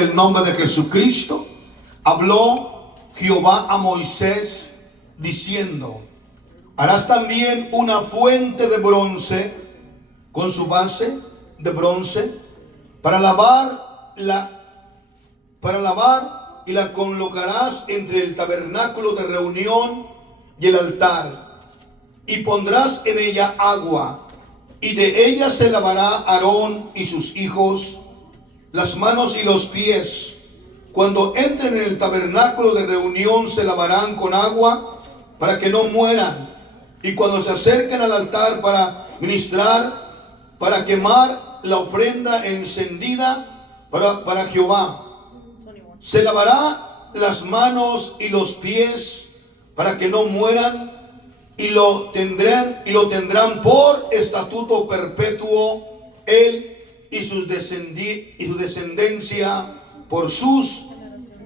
el nombre de Jesucristo, habló Jehová a Moisés diciendo: harás también una fuente de bronce con su base de bronce para lavar y la colocarás entre el tabernáculo de reunión y el altar, y pondrás en ella agua, y de ella se lavará Aarón y sus hijos las manos y los pies. Cuando entren en el tabernáculo de reunión se lavarán con agua para que no mueran, y cuando se acerquen al altar para ministrar, para quemar la ofrenda encendida para Jehová, se lavará las manos y los pies para que no mueran, y lo tendrán por estatuto perpetuo él y su descendencia por sus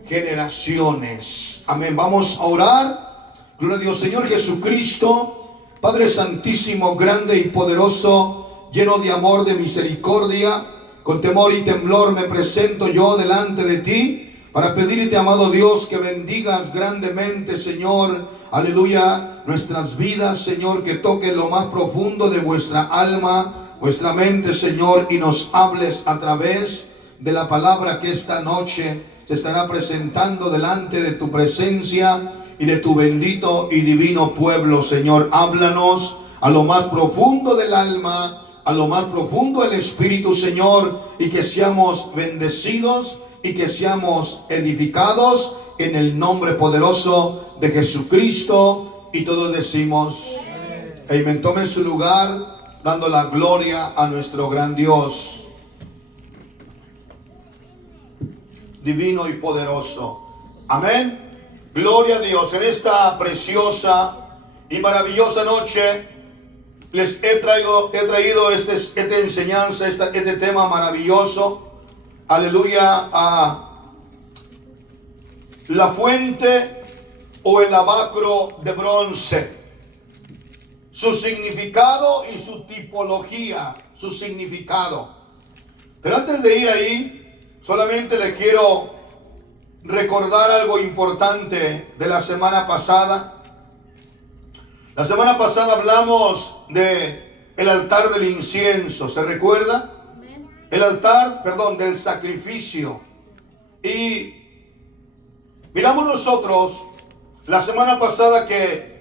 generaciones. Amén. Vamos a orar. Gloria a Dios. Señor Jesucristo, Padre santísimo, grande y poderoso, lleno de amor, de misericordia, con temor y temblor me presento yo delante de ti para pedirte, amado Dios, que bendigas grandemente, Señor, aleluya, nuestras vidas, Señor, que toque lo más profundo de vuestra alma, vuestra mente, Señor, y nos hables a través de la palabra que esta noche se estará presentando delante de tu presencia y de tu bendito y divino pueblo. Señor, háblanos a lo más profundo del alma, a lo más profundo del espíritu, Señor, y que seamos bendecidos y que seamos edificados en el nombre poderoso de Jesucristo. Y todos decimos amén. Tome su lugar dando la gloria a nuestro gran Dios, divino y poderoso. Amén. Gloria a Dios. En esta preciosa y maravillosa noche les he traído esta enseñanza, este tema maravilloso. Aleluya. A la fuente o el lavacro de bronce, su significado y su tipología, su significado. Pero antes de ir ahí, solamente le quiero recordar algo importante de la semana pasada. La semana pasada hablamos de el altar del incienso, ¿se recuerda? El altar, del sacrificio. Y miramos nosotros la semana pasada que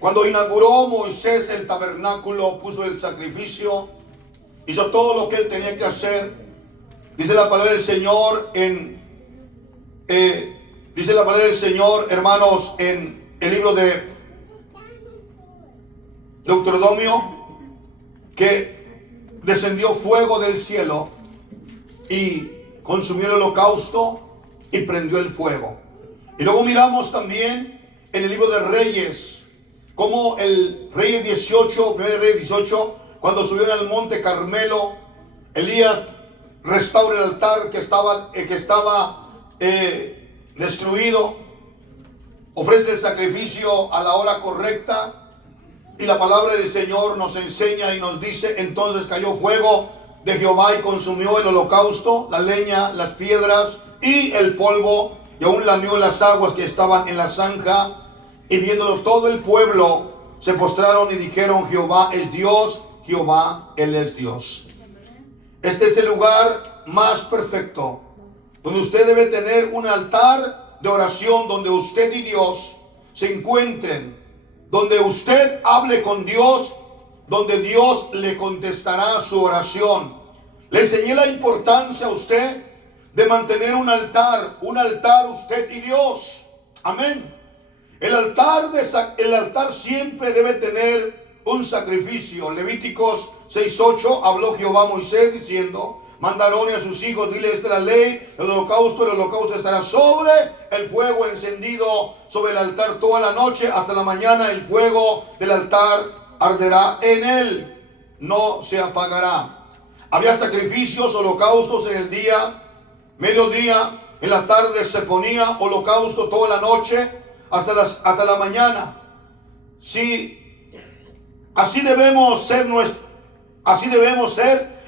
cuando inauguró Moisés el tabernáculo, puso el sacrificio, hizo todo lo que él tenía que hacer. Dice la palabra del Señor hermanos, en el libro de Deuteronomio, que descendió fuego del cielo y consumió el holocausto y prendió el fuego. Y luego miramos también en el libro de Reyes, como el Reyes 18, cuando subieron al monte Carmelo, Elías restaura el altar que estaba destruido, ofrece el sacrificio a la hora correcta. Y la palabra del Señor nos enseña y nos dice: entonces cayó fuego de Jehová y consumió el holocausto, la leña, las piedras y el polvo, y aún lamió las aguas que estaban en la zanja. Y viéndolo todo el pueblo, se postraron y dijeron: Jehová es Dios, Jehová, Él es Dios. Este es el lugar más perfecto, donde usted debe tener un altar de oración, donde usted y Dios se encuentren, donde usted hable con Dios, donde Dios le contestará su oración. Le enseñé la importancia a usted de mantener un altar usted y Dios. Amén. El altar siempre debe tener un sacrificio. Levíticos 6:8 habló Jehová a Moisés diciendo: manda a Aarón y a sus hijos, dile: esta es la ley, el holocausto estará sobre el fuego encendido sobre el altar toda la noche, hasta la mañana el fuego del altar arderá en él, no se apagará. Había sacrificios, holocaustos en el día, mediodía, en la tarde se ponía holocausto toda la noche hasta la mañana. Sí, así debemos ser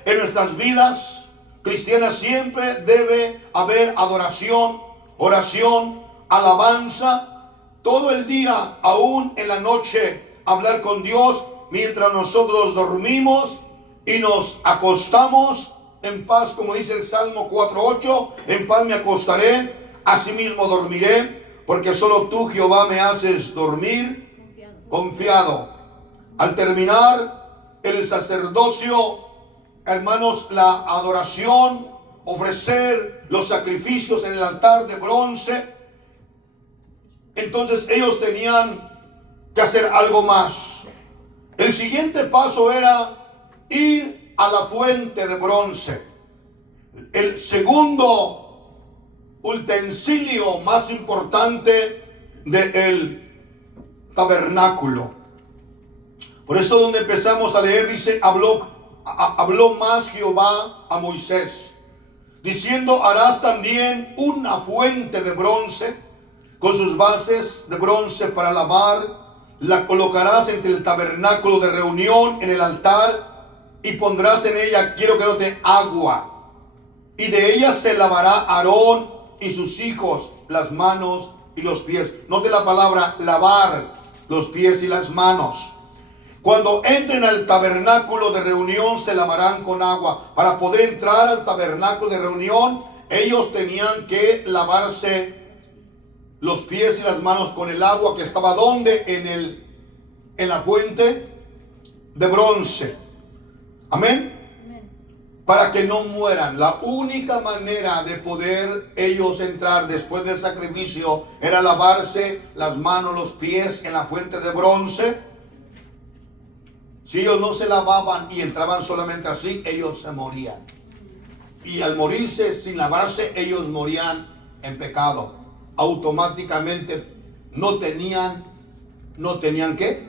en nuestras vidas. cristiana siempre debe haber adoración, oración, alabanza, todo el día, aún en la noche, hablar con Dios mientras nosotros dormimos y nos acostamos en paz, como dice el Salmo 4:8, en paz me acostaré, asimismo dormiré, porque solo tú, Jehová, me haces dormir confiado. Al terminar el sacerdocio, hermanos, la adoración, ofrecer los sacrificios en el altar de bronce, entonces ellos tenían que hacer algo más. El siguiente paso era ir a la fuente de bronce. El segundo utensilio más importante del tabernáculo. Por eso donde empezamos a leer dice, habló más Jehová a Moisés, diciendo, harás también una fuente de bronce con sus bases de bronce para lavar, la colocarás entre el tabernáculo de reunión en el altar y pondrás en ella, quiero que note, agua, y de ella se lavará Aarón y sus hijos las manos y los pies. Note la palabra lavar los pies y las manos. Cuando entren al tabernáculo de reunión se lavarán con agua. Para poder entrar al tabernáculo de reunión, ellos tenían que lavarse los pies y las manos con el agua que estaba donde en la fuente de bronce. Amén. Para que no mueran. La única manera de poder ellos entrar después del sacrificio era lavarse las manos, los pies en la fuente de bronce. Si ellos no se lavaban y entraban solamente así, ellos se morían. Y al morirse sin lavarse, ellos morían en pecado. Automáticamente no tenían ¿qué?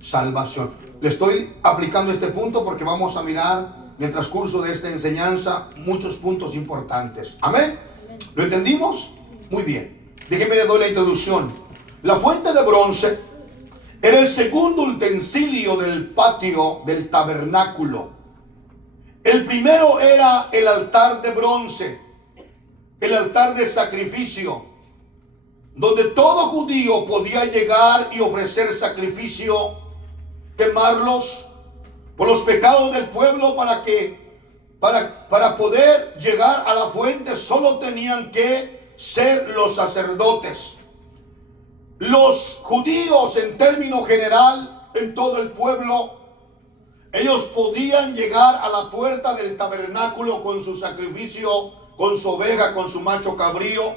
Salvación. Le estoy aplicando este punto porque vamos a mirar en el transcurso de esta enseñanza muchos puntos importantes. ¿Amén? ¿Lo entendimos? Muy bien. Déjenme le doy la introducción. La fuente de bronce era el segundo utensilio del patio del tabernáculo. El primero era el altar de bronce, el altar de sacrificio, donde todo judío podía llegar y ofrecer sacrificio, quemarlos por los pecados del pueblo. Para poder llegar a la fuente solo tenían que ser los sacerdotes. Los judíos, en término general, en todo el pueblo, ellos podían llegar a la puerta del tabernáculo con su sacrificio, con su oveja, con su macho cabrío.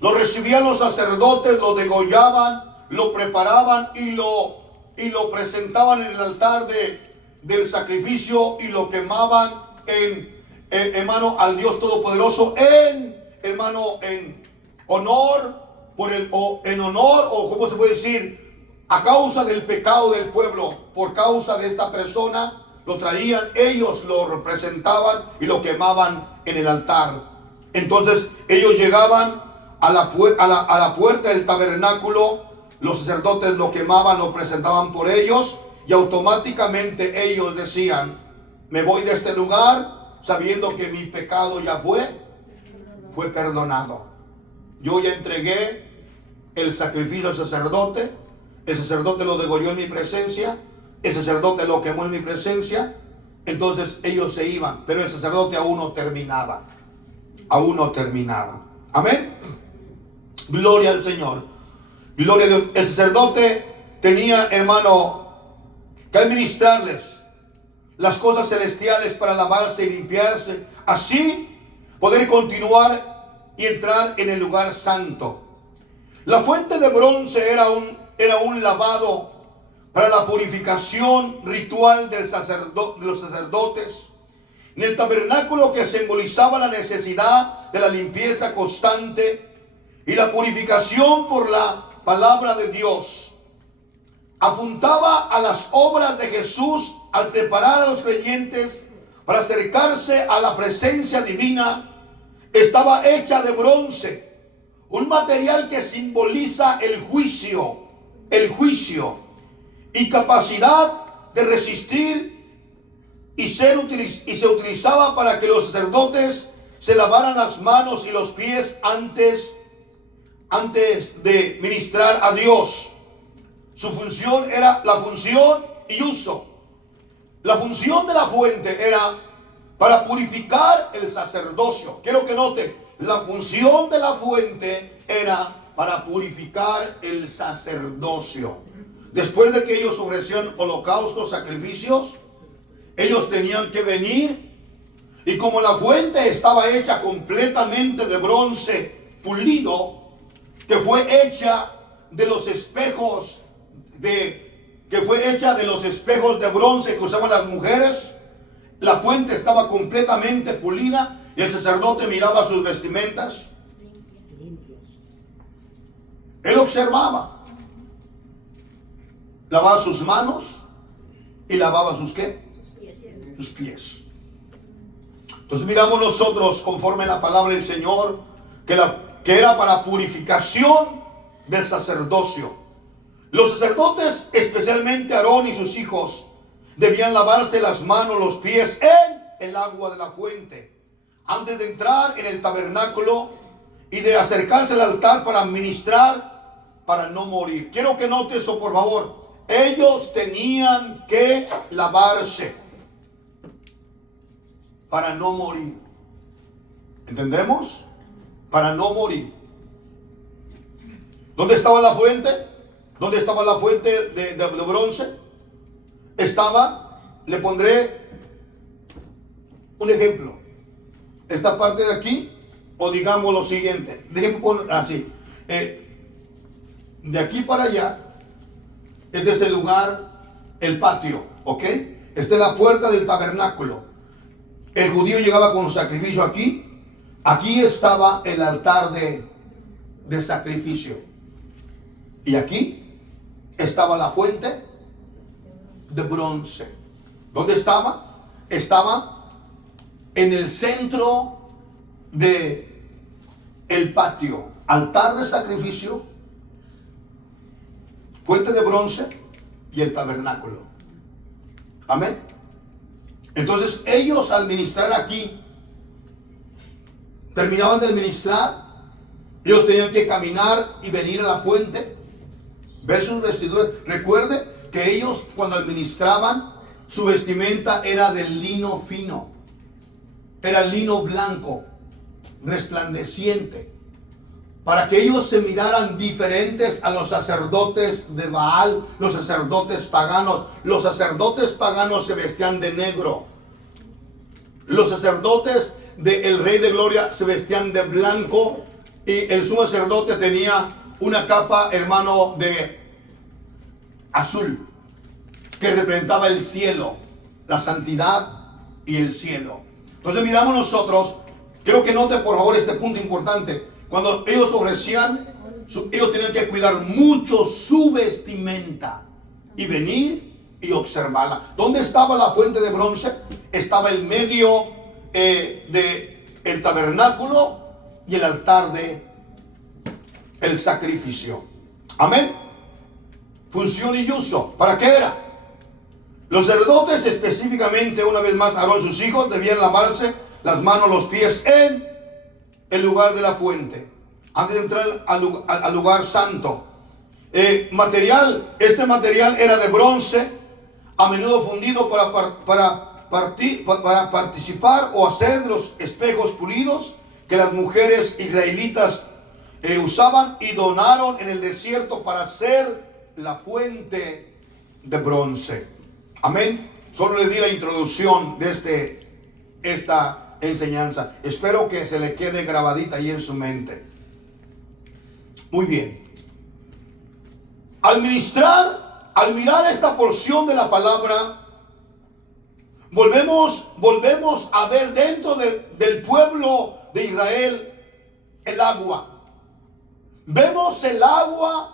Lo recibían los sacerdotes, lo degollaban, lo preparaban y lo presentaban en el altar del sacrificio y lo quemaban hermano, al Dios Todopoderoso en honor, o cómo se puede decir, a causa del pecado del pueblo, por causa de esta persona, lo traían, ellos lo representaban y lo quemaban en el altar. Entonces ellos llegaban a la puerta del tabernáculo, los sacerdotes lo quemaban, lo presentaban por ellos, y automáticamente ellos decían, me voy de este lugar sabiendo que mi pecado ya fue perdonado. Yo ya entregué el sacrificio al sacerdote, el sacerdote lo degolló en mi presencia, el sacerdote lo quemó en mi presencia. Entonces ellos se iban, pero el sacerdote aún no terminaba. Amén. Gloria al Señor. Gloria a Dios. El sacerdote tenía, hermano, que administrarles las cosas celestiales para lavarse y limpiarse, así poder continuar y entrar en el lugar santo. La fuente de bronce era un lavado para la purificación ritual de los sacerdotes. En el tabernáculo, que simbolizaba la necesidad de la limpieza constante y la purificación por la palabra de Dios, apuntaba a las obras de Jesús al preparar a los creyentes para acercarse a la presencia divina. Estaba hecha de bronce, un material que simboliza el juicio y capacidad de resistir y se utilizaba para que los sacerdotes se lavaran las manos y los pies antes de ministrar a Dios. Su función era la función y uso. La función de la fuente era para purificar el sacerdocio. Quiero que noten, la función de la fuente era para purificar el sacerdocio. Después de que ellos ofrecían holocaustos, sacrificios, ellos tenían que venir, y como la fuente estaba hecha completamente de bronce pulido, que fue hecha de los espejos de bronce que usaban las mujeres, la fuente estaba completamente pulida y el sacerdote miraba sus vestimentas. Él observaba, lavaba sus manos y lavaba sus ¿qué? Sus pies. Entonces miramos nosotros, conforme a la palabra del Señor, que era para purificación del sacerdocio. Los sacerdotes, especialmente Aarón y sus hijos, debían lavarse las manos, los pies en el agua de la fuente antes de entrar en el tabernáculo y de acercarse al altar para ministrar, para no morir. Quiero que note eso, por favor. Ellos tenían que lavarse para no morir. ¿Entendemos? Para no morir. ¿Dónde estaba la fuente? ¿Dónde estaba la fuente de bronce? Estaba, le pondré un ejemplo. Esta parte de aquí, o digamos lo siguiente. Déjenme poner así. De aquí para allá, es de ese lugar el patio, ¿ok? Esta es la puerta del tabernáculo. El judío llegaba con sacrificio aquí. Aquí estaba el altar de sacrificio. Y aquí estaba la fuente de bronce. ¿Dónde estaba? Estaba en el centro de el patio. Altar de sacrificio, fuente de bronce y el tabernáculo. Amén. Entonces ellos al ministrar aquí, terminaban de ministrar, ellos tenían que caminar y venir a la fuente, ver sus vestiduras. Recuerde que ellos cuando administraban, su vestimenta era de lino fino, era lino blanco, resplandeciente, para que ellos se miraran diferentes a los sacerdotes de Baal, los sacerdotes paganos. Los sacerdotes paganos se vestían de negro. Los sacerdotes del Rey de Gloria se vestían de blanco, y el sumo sacerdote tenía una capa, hermano, de azul, que representaba el cielo, la santidad y el cielo. Entonces miramos nosotros, quiero que note por favor este punto importante. Cuando ellos ofrecían, ellos tenían que cuidar mucho su vestimenta y venir y observarla. ¿Dónde estaba la fuente de bronce? Estaba en medio del tabernáculo y el altar de el sacrificio. Amén. Función y uso. ¿Para qué era? Los sacerdotes, específicamente, una vez más, Aarón y sus hijos, debían lavarse las manos, los pies en el lugar de la fuente, antes de entrar al lugar santo. Este material era de bronce, a menudo fundido para participar o hacer de los espejos pulidos que las mujeres israelitas usaban y donaron en el desierto para hacer la fuente de bronce. Amén. Solo le di la introducción de esta enseñanza. Espero que se le quede grabadita ahí en su mente. Muy bien. Al mirar esta porción de la palabra, volvemos a ver dentro del pueblo de Israel el agua. Vemos el agua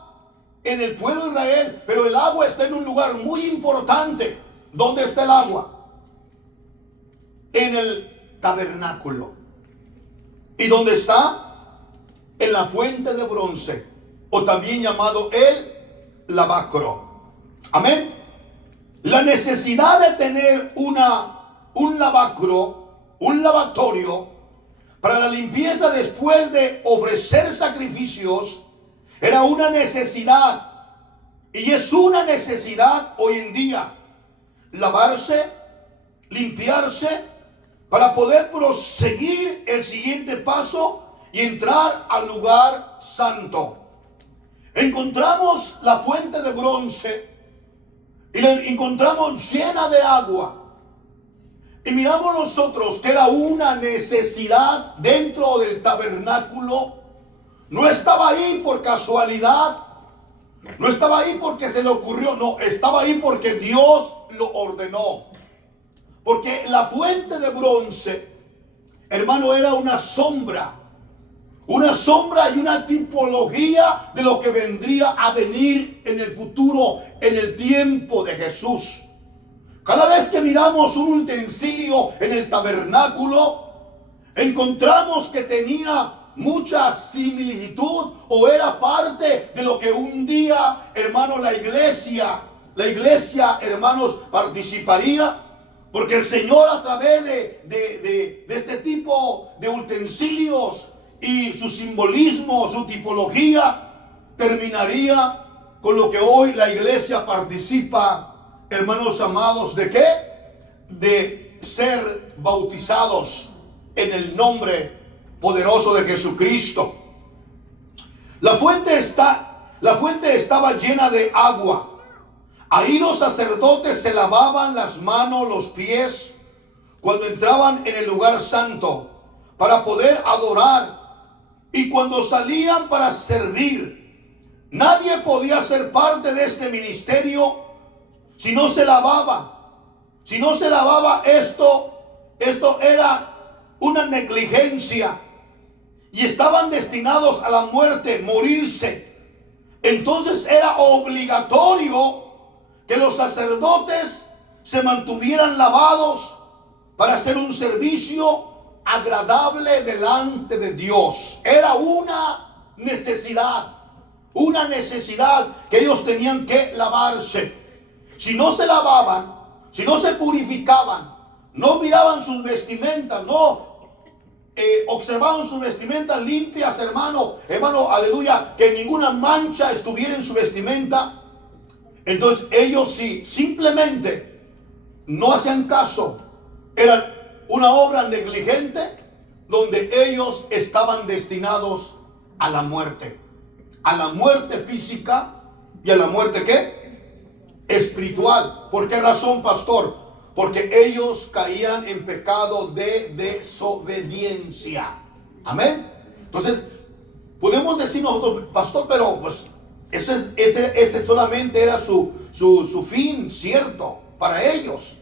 en el pueblo de Israel, pero el agua está en un lugar muy importante. ¿Dónde está el agua? En el tabernáculo. ¿Y dónde está? En la fuente de bronce, o también llamado el lavacro. Amén. La necesidad de tener una un lavatorio para la limpieza después de ofrecer sacrificios, era una necesidad. Y es una necesidad hoy en día. Lavarse, limpiarse, para poder proseguir el siguiente paso y entrar al lugar santo. Encontramos la fuente de bronce y la encontramos llena de agua. Y miramos nosotros que era una necesidad dentro del tabernáculo. No estaba ahí por casualidad. No estaba ahí porque se le ocurrió. No, estaba ahí porque Dios lo ordenó. Porque la fuente de bronce, hermano, era una sombra. Una sombra y una tipología de lo que vendría a venir en el futuro, en el tiempo de Jesús. Cada vez que miramos un utensilio en el tabernáculo, encontramos que tenía mucha similitud o era parte de lo que un día, hermano, la iglesia, hermanos, participaría. Porque el Señor, a través de este tipo de utensilios y su simbolismo, su tipología, terminaría con lo que hoy la iglesia participa, hermanos amados, ¿de qué? De ser bautizados en el nombre poderoso de Jesucristo. La fuente estaba llena de agua. Ahí los sacerdotes se lavaban las manos, los pies, cuando entraban en el lugar santo para poder adorar. Y cuando salían para servir, nadie podía ser parte de este ministerio si no se lavaba. Si no se lavaba esto era una negligencia. Y estaban destinados a la muerte, morirse. Entonces era obligatorio que los sacerdotes se mantuvieran lavados para hacer un servicio agradable delante de Dios. Era una necesidad que ellos tenían que lavarse. Si no se lavaban, si no se purificaban, no miraban sus vestimentas, no observaban sus vestimentas limpias, hermano, aleluya, que ninguna mancha estuviera en su vestimenta. Entonces ellos, si simplemente no hacían caso, era una obra negligente donde ellos estaban destinados a la muerte física y a la muerte ¿qué? Espiritual. ¿Por qué razón, pastor? Porque ellos caían en pecado de desobediencia. Amén. Entonces podemos decir nosotros, pastor, pero pues ese solamente era su fin, cierto, para ellos.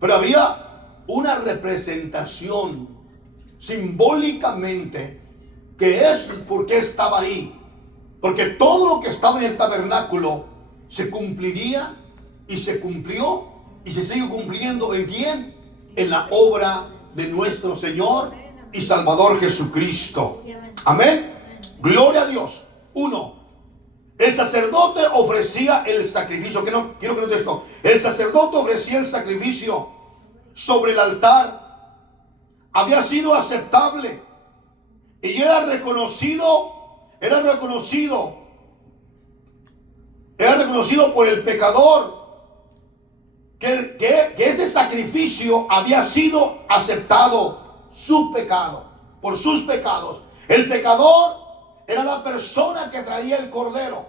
Pero había una representación simbólicamente que es porque estaba ahí. Porque todo lo que estaba en el tabernáculo se cumpliría y se cumplió y se sigue cumpliendo en quién? En la obra de nuestro Señor y Salvador Jesucristo. Amén. Gloria a Dios. 1. El sacerdote ofrecía el sacrificio. Quiero que notes esto. El sacerdote ofrecía el sacrificio sobre el altar. Había sido aceptable y era reconocido por el pecador que ese sacrificio había sido aceptado, su pecado, por sus pecados. El pecador era la persona que traía el cordero.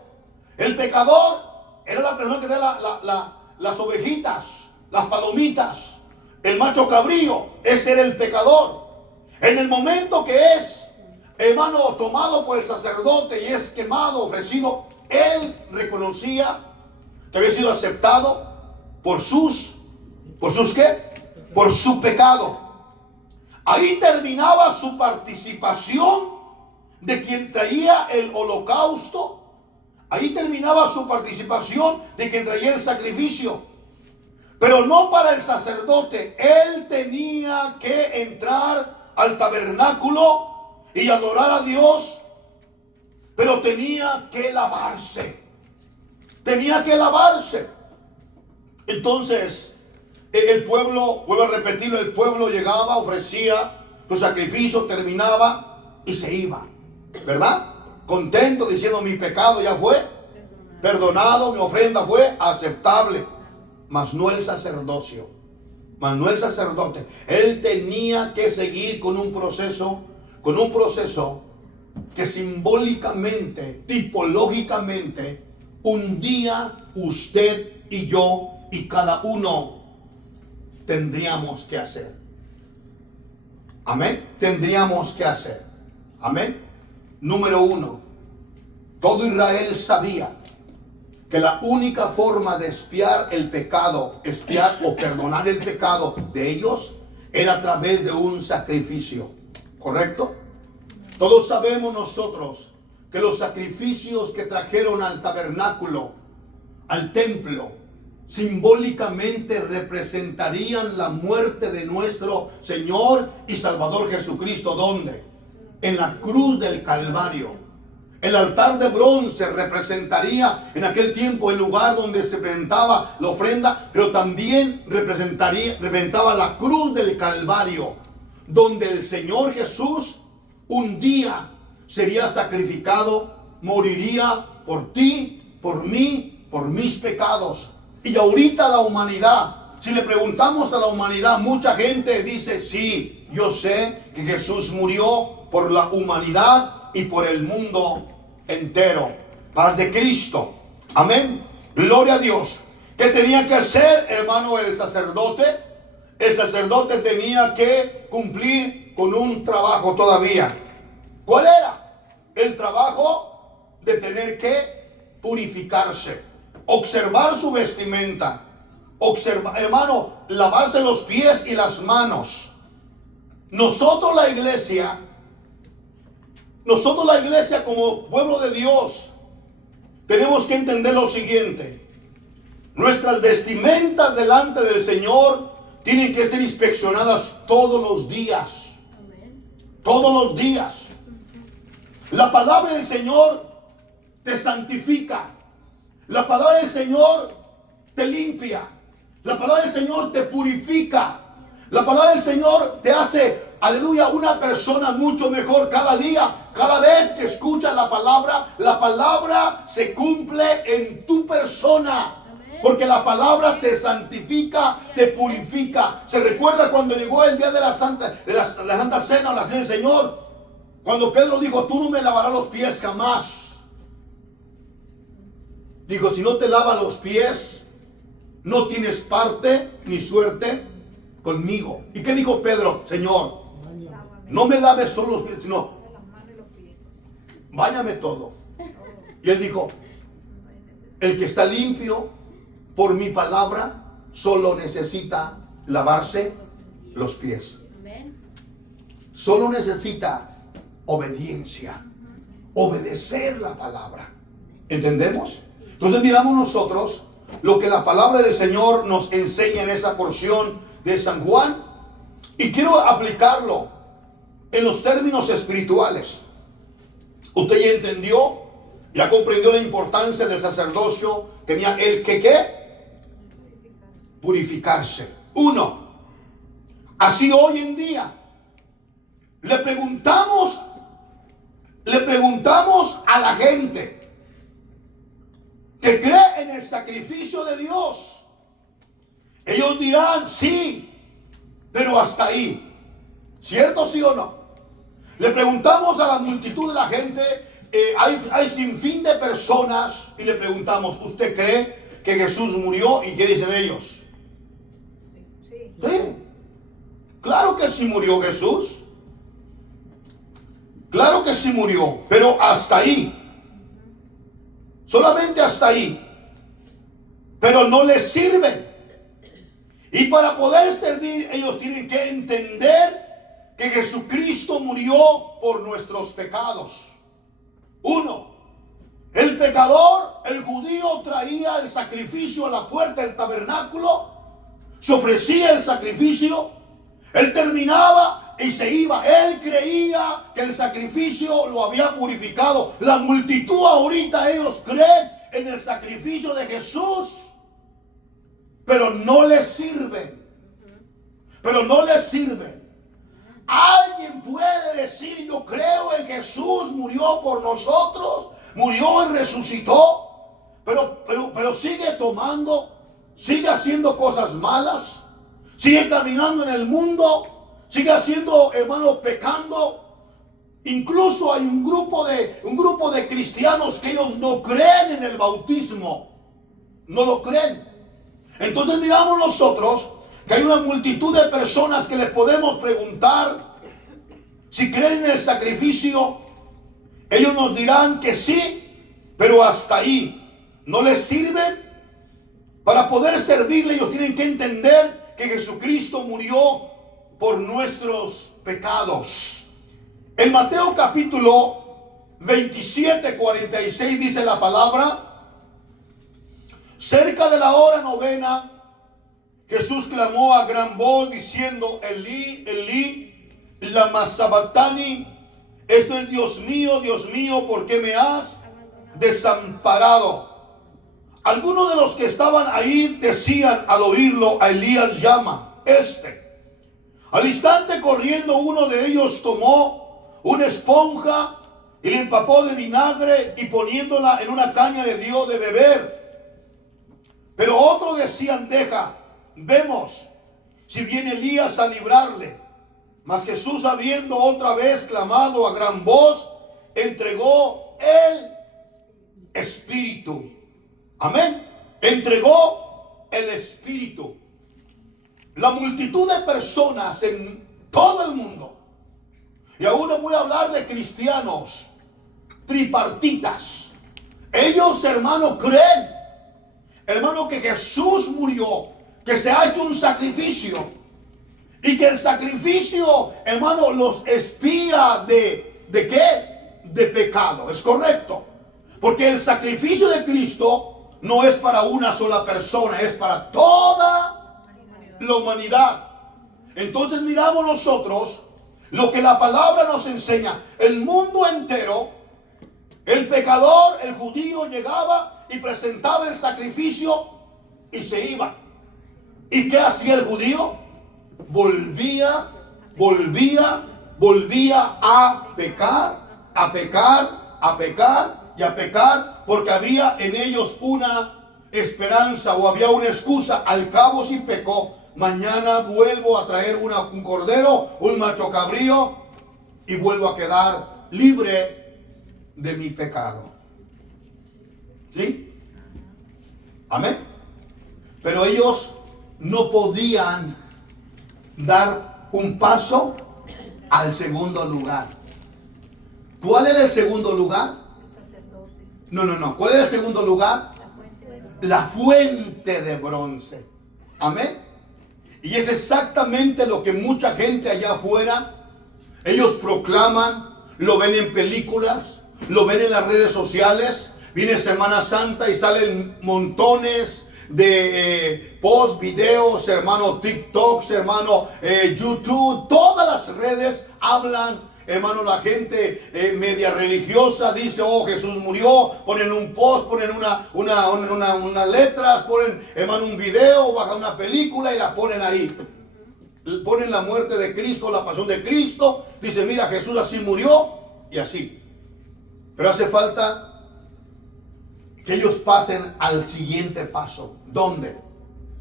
El pecador era la persona que traía las ovejitas, las palomitas, el macho cabrío. Ese era el pecador. En el momento que es, hermano, tomado por el sacerdote y es quemado, ofrecido, él reconocía que había sido aceptado por sus ¿qué? Por su pecado. Ahí terminaba su participación de quien traía el holocausto. Ahí terminaba su participación de quien traía el sacrificio. Pero no para el sacerdote. Él tenía que entrar al tabernáculo y adorar a Dios, pero tenía que lavarse. Entonces, El pueblo, vuelvo a repetirlo, el pueblo llegaba, ofrecía su sacrificio, terminaba y se iba, ¿verdad? Contento, diciendo: mi pecado ya fue perdonado, mi ofrenda fue aceptable. Mas no el sacerdocio, mas no el sacerdote. Él tenía que seguir con un proceso que simbólicamente, tipológicamente, un día usted y yo y cada uno tendríamos que hacer. Amén. Tendríamos que hacer. Amén. Número 1. Todo Israel sabía que la única forma de expiar el pecado, expiar o perdonar el pecado de ellos, era a través de un sacrificio. ¿Correcto? Todos sabemos nosotros que los sacrificios que trajeron al tabernáculo, al templo, simbólicamente representarían la muerte de nuestro Señor y Salvador Jesucristo. ¿Dónde? En la cruz del Calvario. El altar de bronce representaría en aquel tiempo el lugar donde se presentaba la ofrenda, pero también representaba la cruz del Calvario, donde el Señor Jesús un día sería sacrificado, moriría por ti, por mí, por mis pecados. Y ahorita la humanidad, si le preguntamos a la humanidad, mucha gente dice: sí, yo sé que Jesús murió por la humanidad y por el mundo entero. Paz de Cristo. Amén. Gloria a Dios. ¿Qué tenía que hacer, hermano, el sacerdote? El sacerdote tenía que cumplir con un trabajo todavía. ¿Cuál era? El trabajo de tener que purificarse, observar su vestimenta, observar, hermano, lavarse los pies y las manos. Nosotros la iglesia como pueblo de Dios, tenemos que entender lo siguiente: nuestras vestimentas delante del Señor tienen que ser inspeccionadas todos los días. Amén. Todos los días. La palabra del Señor te santifica. La palabra del Señor te limpia. La palabra del Señor te purifica. La palabra del Señor te hace, aleluya, una persona mucho mejor cada día. Cada vez que escuchas la palabra se cumple en tu persona. Porque la palabra te santifica, te purifica. Se recuerda cuando llegó el día de la Santa Cena o la Cena del Señor, cuando Pedro dijo: tú no me lavarás los pies jamás. Dijo: si no te lavas los pies, no tienes parte ni suerte conmigo. ¿Y qué dijo Pedro? Señor, no me laves solo los pies, sino báñame todo. Y él dijo: el que está limpio por mi palabra solo necesita lavarse los pies. Solo necesita obediencia, obedecer la palabra. ¿Entendemos? Entonces miramos nosotros lo que la palabra del Señor nos enseña en esa porción de San Juan, y quiero aplicarlo en los términos espirituales. Usted ya entendió, ya comprendió la importancia del sacerdocio. Tenía él que ¿qué? Purificarse. 1. Así hoy en día le preguntamos a la gente que cree en el sacrificio de Dios. Ellos dirán: sí, pero hasta ahí. ¿Cierto, sí o no? Le preguntamos a la multitud de la gente, hay sinfín de personas, y le preguntamos: ¿usted cree que Jesús murió? ¿Y qué dicen ellos? Sí. ¿Sí? Claro que sí murió Jesús. Claro que sí murió, pero hasta ahí. Solamente hasta ahí. Pero no les sirve. Y para poder servir, ellos tienen que entender que Jesucristo murió por nuestros pecados. 1. El pecador, el judío, traía el sacrificio a la puerta del tabernáculo. Se ofrecía el sacrificio. Él terminaba y se iba. Él creía que el sacrificio lo había purificado. La multitud ahorita, ellos creen en el sacrificio de Jesús, pero no les sirve. pero no les sirve. Alguien puede decir: yo creo en Jesús, murió por nosotros, murió y resucitó, pero sigue tomando, sigue haciendo cosas malas, sigue caminando en el mundo, sigue haciendo, hermano, pecando. Incluso hay un grupo de cristianos que ellos no creen en el bautismo, no lo creen. Entonces miramos nosotros que hay una multitud de personas que les podemos preguntar si creen en el sacrificio. Ellos nos dirán que sí, pero hasta ahí. No les sirve. Para poder servirle, ellos tienen que entender que Jesucristo murió por nuestros pecados. En Mateo capítulo 27, 46 dice la palabra: cerca de la hora novena, Jesús clamó a gran voz diciendo: Elí, Elí, lama sabactani. Esto es: Dios mío, ¿por qué me has desamparado? Algunos de los que estaban ahí decían al oírlo: a Elías llama este. Al instante, corriendo, uno de ellos tomó una esponja y le empapó de vinagre y poniéndola en una caña le dio de beber. Pero otros decían: deja, vemos si viene Elías a librarle. Mas Jesús, habiendo otra vez clamado a gran voz, entregó el Espíritu. Amén. Entregó el Espíritu. La multitud de personas en todo el mundo, y aún no voy a hablar de cristianos tripartitas, ellos, hermano, creen, hermano, que Jesús murió, que se ha hecho un sacrificio, y que el sacrificio, hermano, los expía ¿de qué? De pecado. Es correcto, porque el sacrificio de Cristo no es para una sola persona, es para toda la humanidad. Entonces miramos nosotros lo que la palabra nos enseña. El mundo entero, el pecador, el judío, llegaba y presentaba el sacrificio y se iba. ¿Y qué hacía el judío? Volvía a pecar, porque había en ellos una esperanza, o había una excusa. Al cabo, si pecó, mañana vuelvo a traer un cordero, un macho cabrío, y vuelvo a quedar libre de mi pecado. ¿Sí? Amén. Pero ellos no podían dar un paso al segundo lugar. ¿Cuál era el segundo lugar? No. ¿Cuál era el segundo lugar? La fuente de bronce. Amén. Y es exactamente lo que mucha gente allá afuera, ellos proclaman, lo ven en películas, lo ven en las redes sociales. Viene Semana Santa y salen montones de post, videos, hermano, TikToks, hermano, YouTube. Todas las redes hablan, hermano. La gente media religiosa dice: oh, Jesús murió. Ponen un post, ponen unas letras, ponen, hermano, un video, bajan una película y la ponen ahí. Ponen la muerte de Cristo, la pasión de Cristo. Dicen: mira, Jesús así murió y así. Pero hace falta que ellos pasen al siguiente paso. ¿Dónde?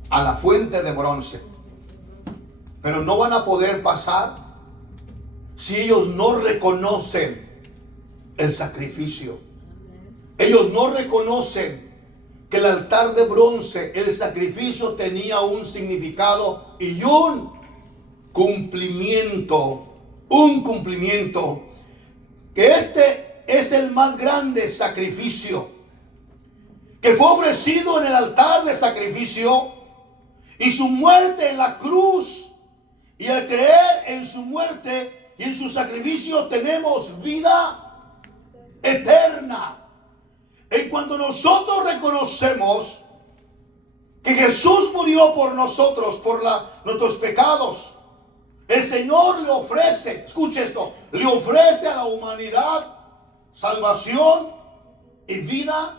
A la fuente de bronce. Pero no van a poder pasar si ellos no reconocen el sacrificio. Ellos no reconocen que el altar de bronce, el sacrificio, tenía un significado y un cumplimiento. Un cumplimiento. Que este es el más grande sacrificio que fue ofrecido en el altar de sacrificio, y su muerte en la cruz. Y al creer en su muerte y en su sacrificio tenemos vida eterna. En cuanto nosotros reconocemos que Jesús murió por nosotros, por nuestros pecados, el Señor le ofrece, escuche esto, le ofrece a la humanidad salvación y vida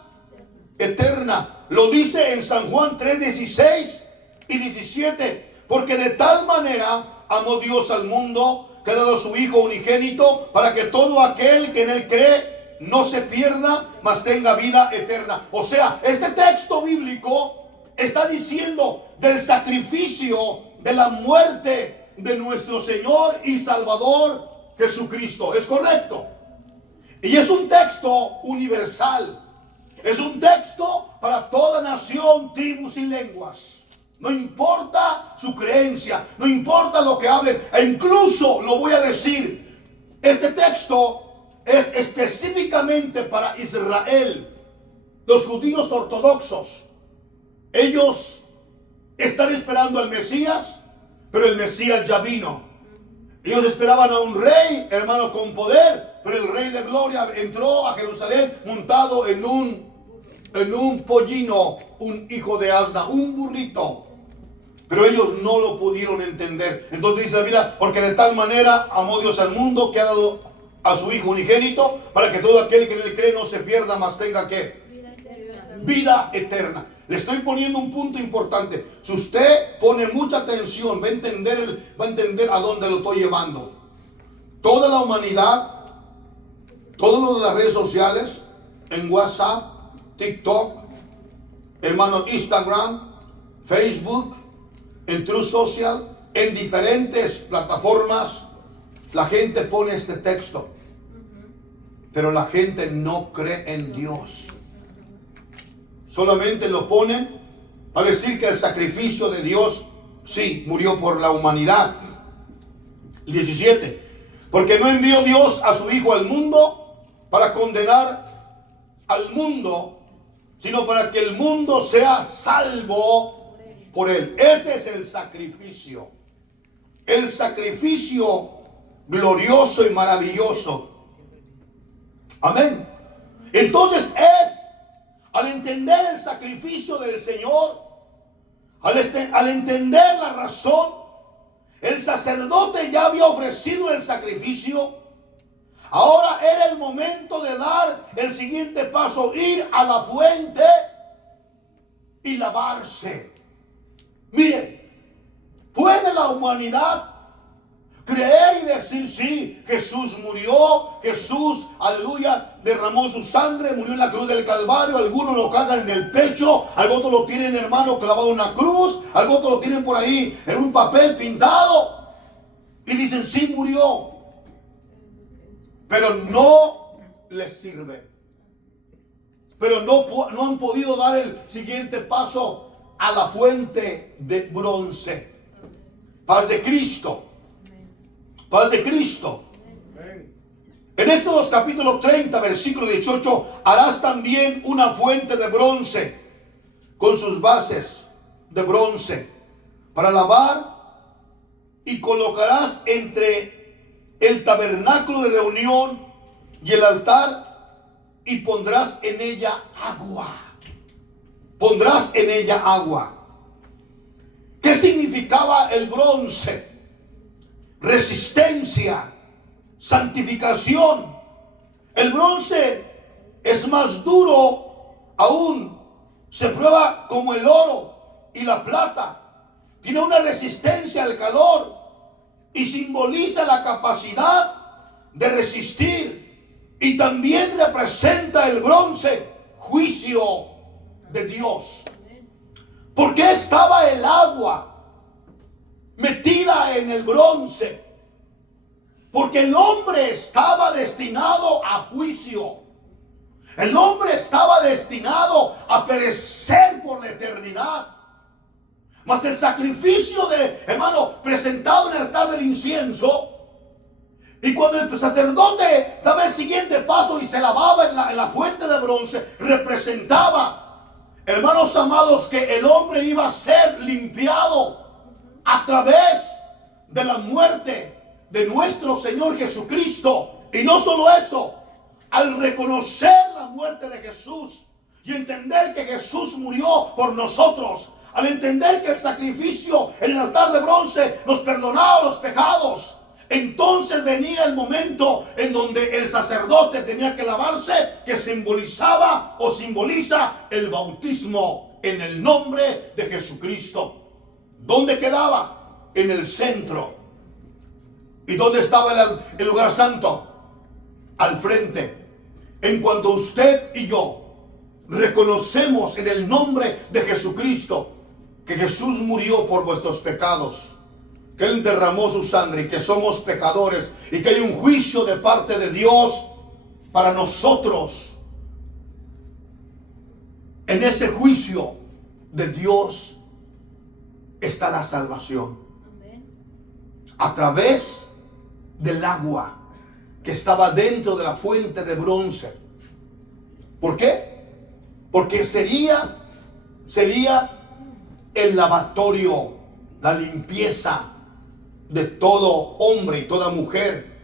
eterna. Lo dice en San Juan 3:16 y 17. Porque de tal manera amó Dios al mundo, que ha dado a su Hijo unigénito, para que todo aquel que en él cree no se pierda, mas tenga vida eterna. O sea, este texto bíblico está diciendo del sacrificio, de la muerte de nuestro Señor y Salvador Jesucristo. ¿Es correcto? Y es un texto universal. Es un texto para toda nación, tribus y lenguas. No importa su creencia, no importa lo que hablen. E incluso, lo voy a decir, este texto es específicamente para Israel, los judíos ortodoxos. Ellos están esperando al Mesías, pero el Mesías ya vino. Ellos esperaban a un rey, hermano, con poder, pero el rey de gloria entró a Jerusalén montado en un pollino, un hijo de asna, un burrito. Pero ellos no lo pudieron entender. Entonces dice la Biblia, porque de tal manera amó Dios al mundo, que ha dado a su Hijo unigénito, para que todo aquel que en él cree no se pierda, mas tenga ¿qué? Vida eterna. Le estoy poniendo un punto importante. Si usted pone mucha atención, va a entender a dónde lo estoy llevando. Toda la humanidad, todas las redes sociales, en WhatsApp, TikTok, hermano, Instagram, Facebook, en True Social, en diferentes plataformas, la gente pone este texto. Pero la gente no cree en Dios. Solamente lo ponen para decir que el sacrificio de Dios, sí, murió por la humanidad. 17. Porque no envió Dios a su Hijo al mundo para condenar al mundo, sino para que el mundo sea salvo por él. Ese es el sacrificio. El sacrificio glorioso y maravilloso. Amén. Entonces al entender el sacrificio del Señor, al entender la razón, el sacerdote ya había ofrecido el sacrificio. Ahora era el momento de dar el siguiente paso, ir a la fuente y lavarse. Mire, ¿puede la humanidad creer y decir, sí, Jesús murió, Jesús, aleluya, derramó su sangre, murió en la cruz del Calvario? Algunos lo cargan en el pecho, algunos lo tienen, hermano, clavado en una cruz, algunos lo tienen por ahí en un papel pintado y dicen, sí, murió, pero no les sirve. Pero no han podido dar el siguiente paso a la fuente de bronce. Paz de Cristo. Paz de Cristo. En Éxodo capítulo 30, versículo 18, harás también una fuente de bronce con sus bases de bronce para lavar, y colocarás entre el tabernáculo de reunión y el altar, y pondrás en ella agua. Pondrás en ella agua. ¿Qué significaba el bronce? Resistencia, santificación. El bronce es más duro aún, se prueba como el oro y la plata. Tiene una resistencia al calor y simboliza la capacidad de resistir. Y también representa el bronce juicio de Dios. ¿Por qué estaba el agua metida en el bronce? Porque el hombre estaba destinado a juicio. El hombre estaba destinado a perecer por la eternidad. Mas el sacrificio hermano, presentado en el altar del incienso, y cuando el sacerdote daba el siguiente paso y se lavaba en la fuente de bronce, representaba, hermanos amados, que el hombre iba a ser limpiado a través de la muerte de nuestro Señor Jesucristo. Y no solo eso, al reconocer la muerte de Jesús y entender que Jesús murió por nosotros, al entender que el sacrificio en el altar de bronce nos perdonaba los pecados, entonces venía el momento en donde el sacerdote tenía que lavarse, que simbolizaba o simboliza el bautismo en el nombre de Jesucristo. ¿Dónde quedaba? en el centro. ¿Y dónde estaba el lugar santo? Al frente. En cuanto usted y yo reconocemos en el nombre de Jesucristo que Jesús murió por vuestros pecados, que Él derramó su sangre y que somos pecadores y que hay un juicio de parte de Dios para nosotros, en ese juicio de Dios está la salvación. A través del agua que estaba dentro de la fuente de bronce. ¿Por qué? Porque sería el lavatorio, la limpieza de todo hombre y toda mujer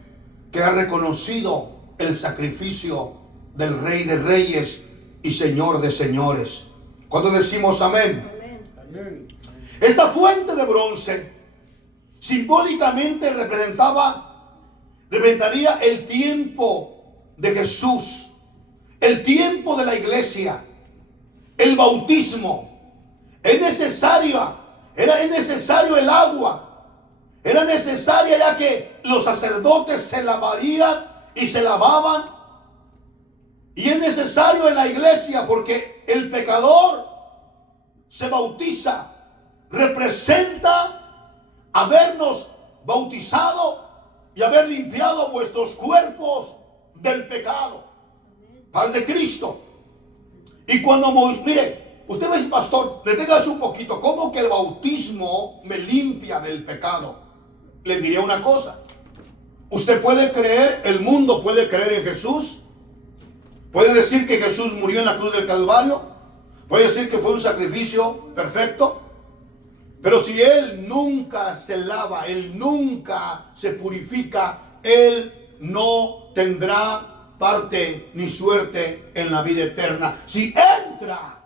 que ha reconocido el sacrificio del Rey de Reyes y Señor de Señores. Cuando decimos amén. Amén. Esta fuente de bronce simbólicamente representaría el tiempo de Jesús, el tiempo de la iglesia, el bautismo. Es necesario el agua, era necesaria, ya que los sacerdotes se lavarían y se lavaban. Y es necesario en la iglesia porque el pecador se bautiza, representa habernos bautizado y haber limpiado vuestros cuerpos del pecado. Paz de Cristo. Y cuando mire, usted ve, pastor, deténgase un poquito. ¿Cómo que el bautismo me limpia del pecado? Le diré una cosa. Usted puede creer, el mundo puede creer en Jesús. Puede decir que Jesús murió en la cruz del Calvario. Puede decir que fue un sacrificio perfecto. Pero si Él nunca se lava, Él nunca se purifica, Él no tendrá parte ni suerte en la vida eterna. Si entra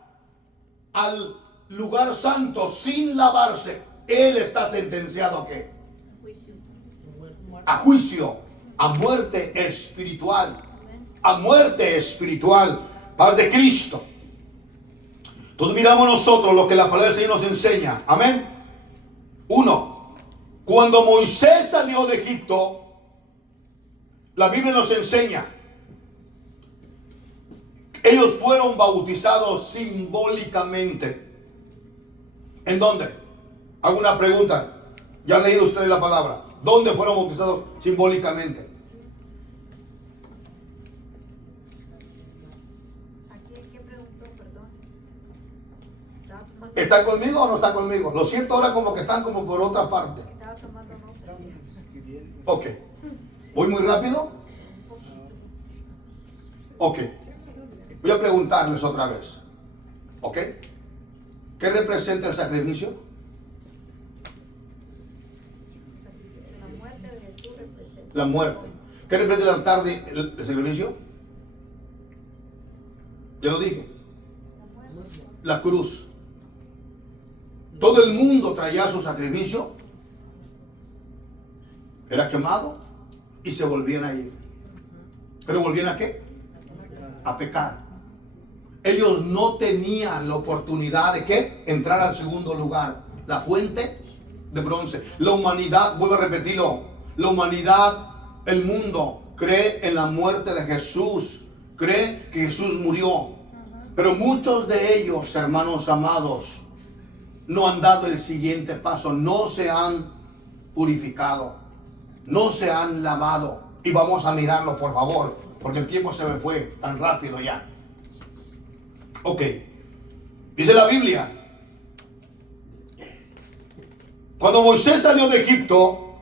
al lugar santo sin lavarse, Él está sentenciado ¿a qué? A juicio, a muerte espiritual. A muerte espiritual. Paz de Cristo. Entonces miramos nosotros lo que la palabra del Señor nos enseña. Amén. 1. Cuando Moisés salió de Egipto, la Biblia nos enseña, ellos fueron bautizados simbólicamente. ¿En dónde? Hago una pregunta. Ya han leído ustedes la palabra. ¿Dónde fueron bautizados simbólicamente? ¿Están conmigo o no están conmigo? Lo siento ahora como que están como por otra parte. Ok. ¿Voy muy rápido? Ok. Voy a preguntarles otra vez. ¿Ok? ¿Qué representa el sacrificio? La muerte de Jesús representa. La muerte. ¿Qué representa el altar del sacrificio? Ya lo dije. La cruz. Todo el mundo traía su sacrificio, era quemado y se volvían a ir. ¿Pero volvían a qué? A pecar. Ellos no tenían la oportunidad de ¿qué? Entrar al segundo lugar, la fuente de bronce. La humanidad, vuelvo a repetirlo, la humanidad, el mundo cree en la muerte de Jesús, cree que Jesús murió. Pero muchos de ellos, hermanos amados, no han dado el siguiente paso, no se han purificado, no se han lavado. Y vamos a mirarlo, por favor, porque el tiempo se me fue tan rápido ya. Ok, dice la Biblia, cuando Moisés salió de Egipto,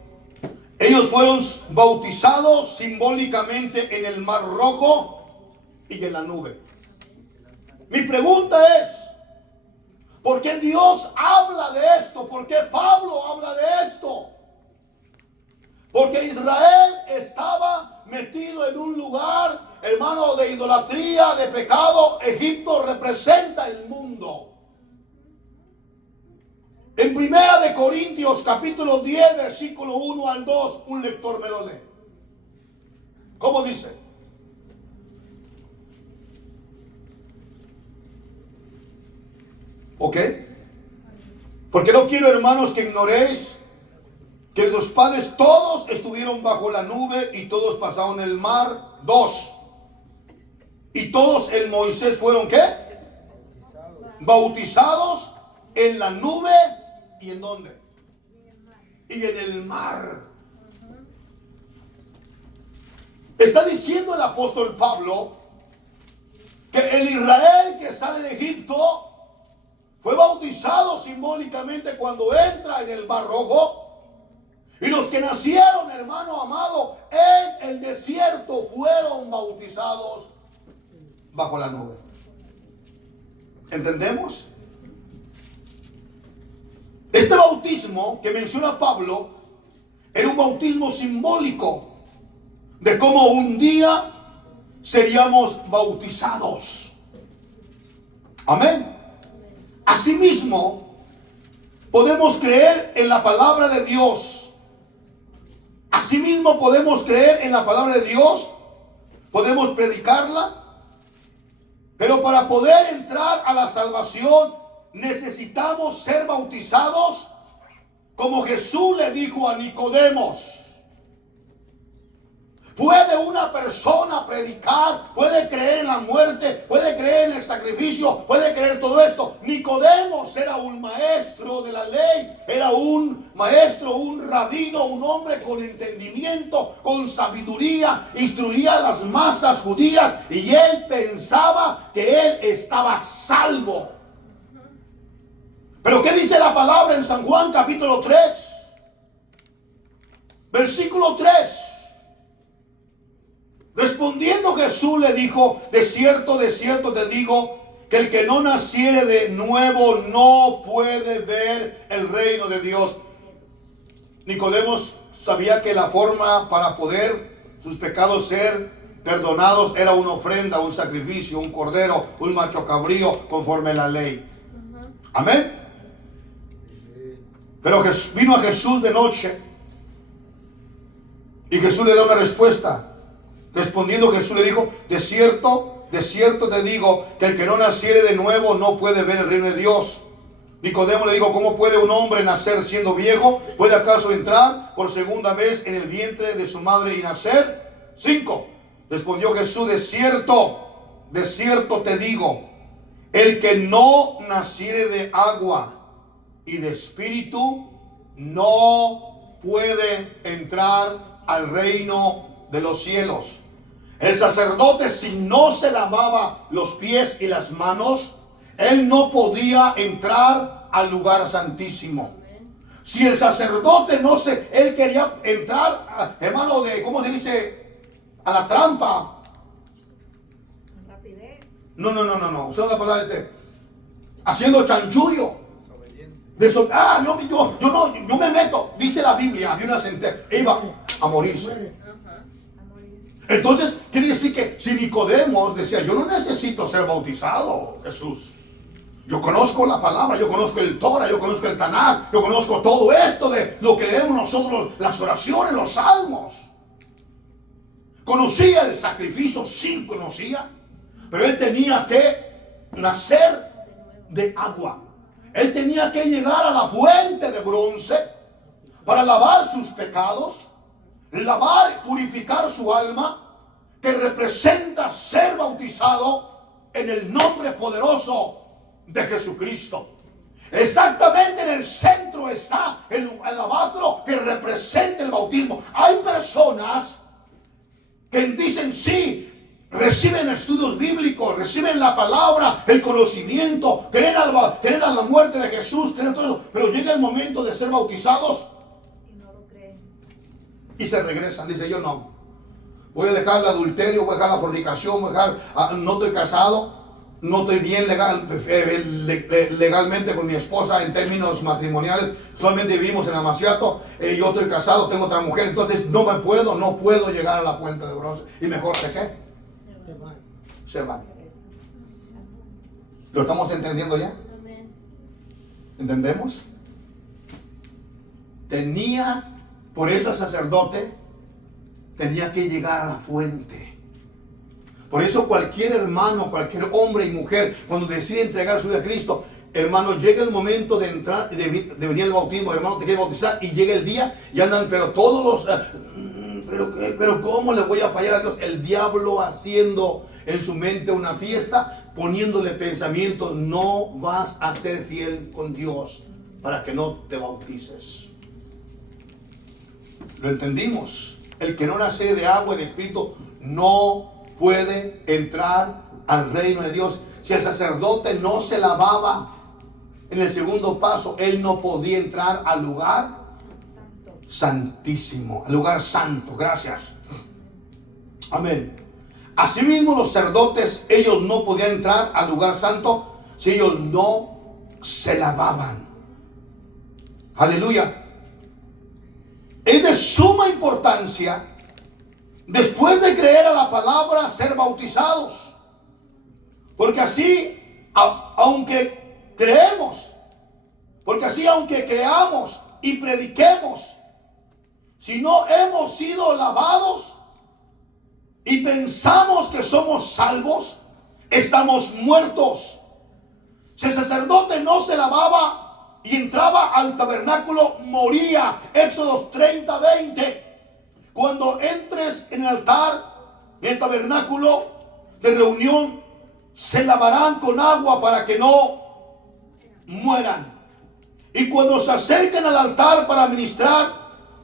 ellos fueron bautizados simbólicamente en el Mar Rojo y en la nube. Mi pregunta es, ¿por qué Dios habla de esto? ¿Por qué Pablo habla de esto? Porque Israel estaba metido en un lugar, hermano, de idolatría, de pecado. Egipto representa el mundo. En 1 Corintios capítulo 10, versículo 1 al 2, un lector me lo lee. ¿Cómo dice? ¿Ok? Porque no quiero, hermanos, que ignoréis que los padres todos estuvieron bajo la nube y todos pasaron el mar. 2. Y todos en Moisés fueron ¿qué? Bautizados en la nube. ¿Y en dónde? Y en el mar. Está diciendo el apóstol Pablo que el Israel que sale de Egipto fue bautizado simbólicamente cuando entra en el Mar Rojo. Y los que nacieron, hermano amado, en el desierto fueron bautizados bajo la nube. ¿Entendemos? Este bautismo que menciona Pablo era un bautismo simbólico de cómo un día seríamos bautizados. Amén. Asimismo, podemos creer en la palabra de Dios. Asimismo, podemos creer en la palabra de Dios. Podemos predicarla. Pero para poder entrar a la salvación, necesitamos ser bautizados como Jesús le dijo a Nicodemos. ¿Puede una persona predicar? ¿Puede creer en la muerte? ¿Puede creer en el sacrificio? ¿Puede creer todo esto? Nicodemos era un maestro de la ley. Era un maestro, un rabino, un hombre con entendimiento, con sabiduría. Instruía a las masas judías y él pensaba que él estaba salvo. Pero ¿qué dice la palabra en San Juan capítulo 3? Versículo 3. Respondiendo Jesús le dijo: de cierto te digo, que el que no naciere de nuevo no puede ver el reino de Dios. Nicodemos sabía que la forma para poder sus pecados ser perdonados era una ofrenda, un sacrificio, un cordero, un macho cabrío conforme a la ley. Amén. Pero vino a Jesús de noche y Jesús le da una respuesta. Respondiendo Jesús le dijo: de cierto te digo, que el que no naciere de nuevo no puede ver el reino de Dios. Nicodemo le dijo: ¿cómo puede un hombre nacer siendo viejo? ¿Puede acaso entrar por segunda vez en el vientre de su madre y nacer? 5. Respondió Jesús: de cierto te digo, el que no naciere de agua y de espíritu no puede entrar al reino de los cielos. El sacerdote, si no se lavaba los pies y las manos, él no podía entrar al lugar santísimo. Si el sacerdote él quería entrar, hermano, ¿cómo se dice? A la trampa. Rapidez. No. Usando la palabra haciendo chanchullo. Yo me meto. Dice la Biblia, había una sentencia, iba a morirse. Entonces, quiere decir que si Nicodemos decía: yo no necesito ser bautizado, Jesús. Yo conozco la palabra, yo conozco el Torah, yo conozco el Tanakh, yo conozco todo esto de lo que leemos nosotros, las oraciones, los salmos. Conocía el sacrificio, sí conocía, pero él tenía que nacer de agua. Él tenía que llegar a la fuente de bronce para lavar sus pecados, lavar, purificar su alma, que representa ser bautizado en el nombre poderoso de Jesucristo. Exactamente en el centro está el lavacro que representa el bautismo. Hay personas que dicen sí, reciben estudios bíblicos, reciben la palabra, el conocimiento, creen a la muerte de Jesús, creen todo eso, pero llega el momento de ser bautizados y se regresan. Dice: yo no, voy a dejar el adulterio, voy a dejar la fornicación, no estoy casado, no estoy bien legalmente con mi esposa en términos matrimoniales, solamente vivimos en Amaciato, yo estoy casado, tengo otra mujer, entonces no puedo llegar a la fuente de bronce. Y mejor se van. ¿Lo estamos entendiendo ya? ¿Entendemos? Por eso el sacerdote tenía que llegar a la fuente. Por eso cualquier hermano, cualquier hombre y mujer, cuando decide entregar su vida a Cristo, hermano, llega el momento de entrar, de venir el bautismo, hermano, te quiere bautizar y llega el día y andan, pero todos los, pero ¿cómo le voy a fallar a Dios? El diablo haciendo en su mente una fiesta, poniéndole pensamiento, no vas a ser fiel con Dios para que no te bautices. Lo entendimos. El que no nace de agua y de espíritu no puede entrar al reino de Dios. Si el sacerdote no se lavaba en el segundo paso, él no podía entrar al lugar santísimo, al lugar santo. Gracias. Amén. Asimismo, los sacerdotes, ellos no podían entrar al lugar santo si ellos no se lavaban. Aleluya. Es de suma importancia, después de creer a la palabra, ser bautizados. Porque así, aunque creemos, porque así aunque creamos y prediquemos, si no hemos sido lavados y pensamos que somos salvos, estamos muertos. Si el sacerdote no se lavaba y entraba al tabernáculo, moría. Éxodo 30:20. Cuando entres en el altar, en el tabernáculo de reunión, se lavarán con agua para que no mueran. Y cuando se acerquen al altar para ministrar,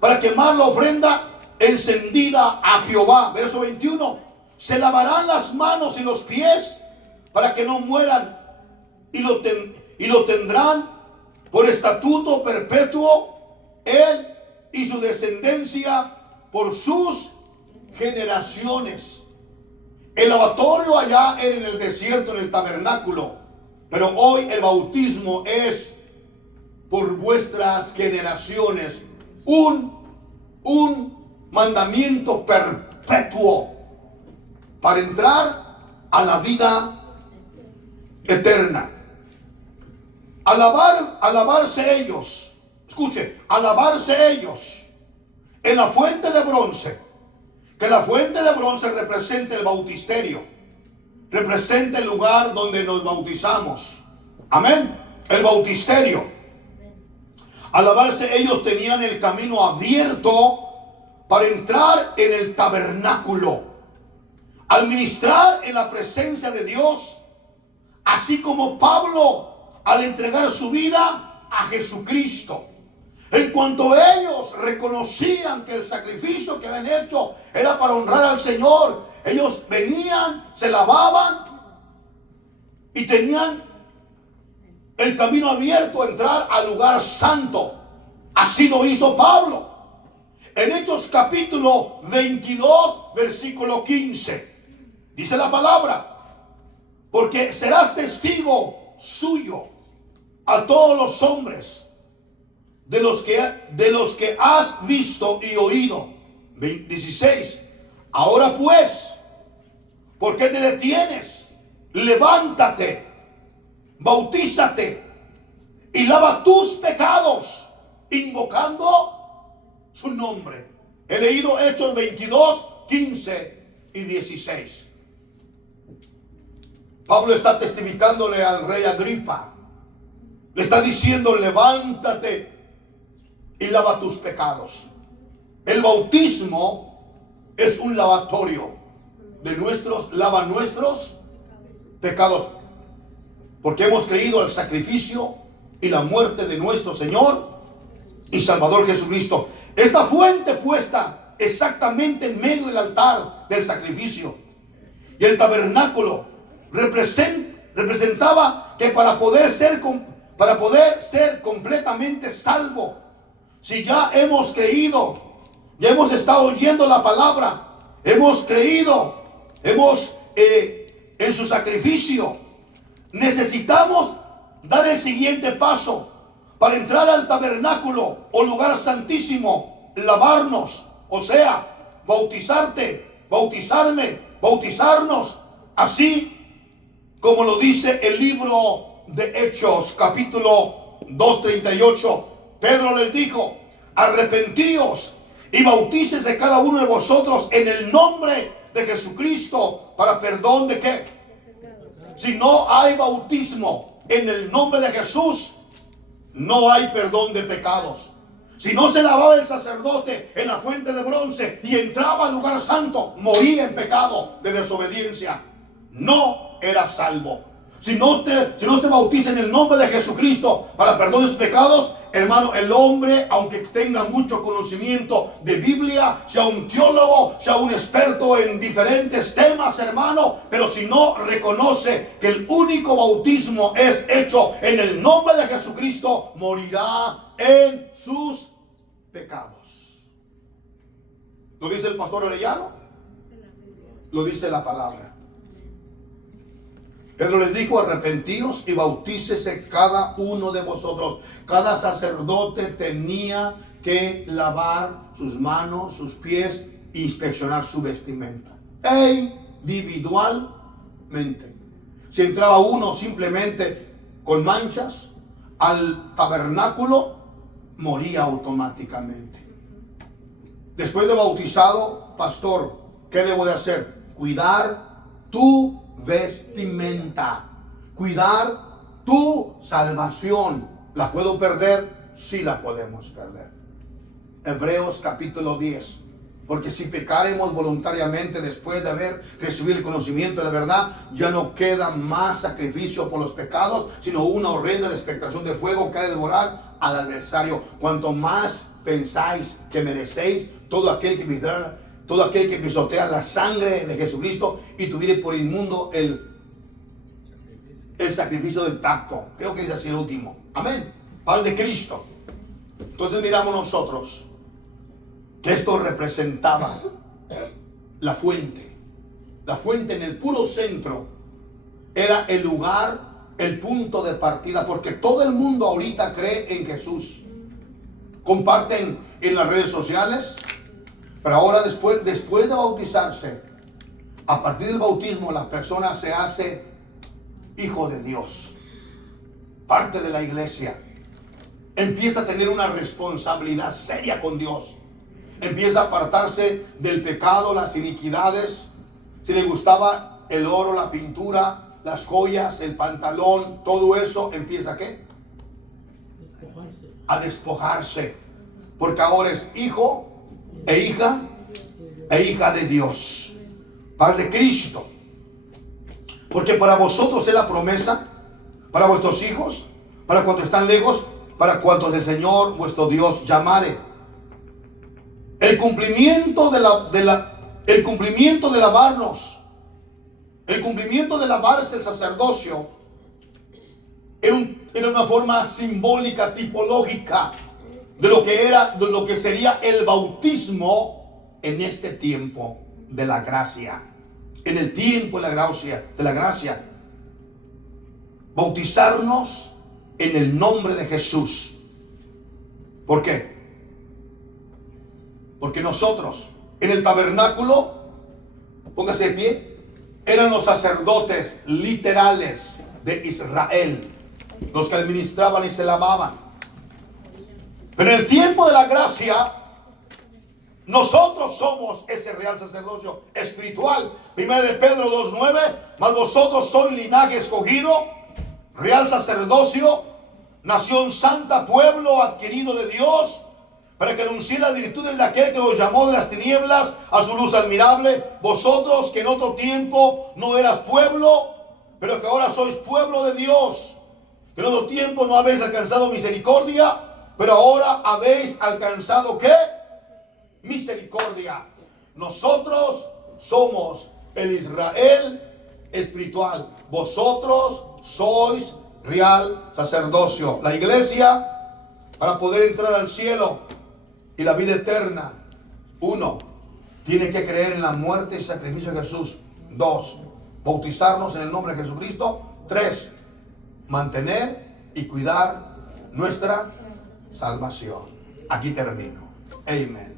para quemar la ofrenda encendida a Jehová, verso 21, se lavarán las manos y los pies para que no mueran, y lo tendrán por estatuto perpetuo, él y su descendencia por sus generaciones. El lavatorio allá era en el desierto, en el tabernáculo, pero hoy el bautismo es por vuestras generaciones, un mandamiento perpetuo para entrar a la vida eterna. Alabarse ellos, escuche, alabarse ellos en la fuente de bronce, que la fuente de bronce representa el bautisterio, representa el lugar donde nos bautizamos. Amén. El bautisterio. Alabarse ellos tenían el camino abierto para entrar en el tabernáculo, al ministrar en la presencia de Dios, así como Pablo al entregar su vida a Jesucristo. En cuanto ellos reconocían que el sacrificio que habían hecho era para honrar al Señor, ellos venían, se lavaban y tenían el camino abierto a entrar al lugar santo. Así lo hizo Pablo. En Hechos capítulo 22, versículo 15, dice la palabra: porque serás testigo suyo a todos los hombres de los que has visto y oído. 16. Ahora pues, ¿por qué te detienes? Levántate, bautízate y lava tus pecados, invocando su nombre. He leído Hechos 22, 15 y 16. Pablo está testificándole al rey Agripa. Le está diciendo: levántate y lava tus pecados. El bautismo es un lavatorio lava nuestros pecados, porque hemos creído al sacrificio y la muerte de nuestro Señor y Salvador Jesucristo. Esta fuente puesta exactamente en medio del altar del sacrificio, y el tabernáculo representaba que para poder ser completamente salvo, si ya hemos creído, ya hemos estado oyendo la palabra, hemos creído, en su sacrificio, necesitamos dar el siguiente paso para entrar al tabernáculo o lugar santísimo: lavarnos, o sea, bautizarnos, así como lo dice el libro de Hechos, capítulo 2:38. Pedro les dijo: arrepentíos y bautícese cada uno de vosotros en el nombre de Jesucristo para perdón de qué. Si no hay bautismo, en el nombre de Jesús, no hay perdón de pecados. Si no se lavaba el sacerdote en la fuente de bronce y entraba al lugar santo, moría en pecado de desobediencia. No era salvo. Si no se bautiza en el nombre de Jesucristo para perdón de sus pecados, hermano, el hombre, aunque tenga mucho conocimiento de Biblia, sea un teólogo, sea un experto en diferentes temas, hermano, pero si no reconoce que el único bautismo es hecho en el nombre de Jesucristo, morirá en sus pecados. ¿Lo dice el pastor Orellano? Lo dice la palabra. Pedro les dijo: arrepentíos y bautícese cada uno de vosotros. Cada sacerdote tenía que lavar sus manos, sus pies, inspeccionar su vestimenta individualmente. Si entraba uno simplemente con manchas al tabernáculo, moría automáticamente. Después de bautizado, pastor, ¿qué debo de hacer? Cuidar tu vestimenta, cuidar tu salvación. ¿La puedo perder? Sí, la podemos perder. Hebreos capítulo 10. Porque si pecaremos voluntariamente después de haber recibido el conocimiento de la verdad, ya no queda más sacrificio por los pecados, sino una horrenda expectación de fuego que ha de devorar al adversario. Cuanto más pensáis que merecéis, todo aquel que pisotea la sangre de Jesucristo y tuviere por inmundo el sacrificio del pacto. Creo que es así el último. Amén. Paz de Cristo. Entonces miramos nosotros que esto representaba la fuente. La fuente en el puro centro era el lugar, el punto de partida, porque todo el mundo ahorita cree en Jesús. Comparten en las redes sociales, pero ahora después de bautizarse, a partir del bautismo la persona se hace hijo de Dios, parte de la iglesia. Empieza a tener una responsabilidad seria con Dios. Empieza a apartarse del pecado, las iniquidades. Si le gustaba el oro, la pintura, las joyas, el pantalón, todo eso, empieza ¿a qué? A despojarse. Porque ahora es hijo e hija de Dios. Paz de Cristo. Porque para vosotros es la promesa, para vuestros hijos, para cuantos están lejos, para cuantos el Señor vuestro Dios llamare. El cumplimiento de lavarnos, el cumplimiento de lavarse el sacerdocio era una forma simbólica, tipológica de lo que sería el bautismo en este tiempo de la gracia. En el tiempo de la gracia. Bautizarnos en el nombre de Jesús. ¿Por qué? Porque nosotros en el tabernáculo, póngase de pie, eran los sacerdotes literales de Israel, los que administraban y se lavaban. Pero en el tiempo de la gracia, nosotros somos ese real sacerdocio espiritual. 1 de Pedro 2:9, mas vosotros sois linaje escogido, real sacerdocio, nación santa, pueblo adquirido de Dios, para que anuncie las virtudes de aquel que os llamó de las tinieblas a su luz admirable. Vosotros que en otro tiempo no eras pueblo, pero que ahora sois pueblo de Dios, que en otro tiempo no habéis alcanzado misericordia, pero ahora habéis alcanzado ¿qué? Misericordia. Nosotros somos el Israel espiritual. Vosotros sois real sacerdocio. La iglesia, para poder entrar al cielo y la vida eterna, 1, tiene que creer en la muerte y sacrificio de Jesús. 2, bautizarnos en el nombre de Jesucristo. 3, mantener y cuidar nuestra salvación. Aquí termino. Amén.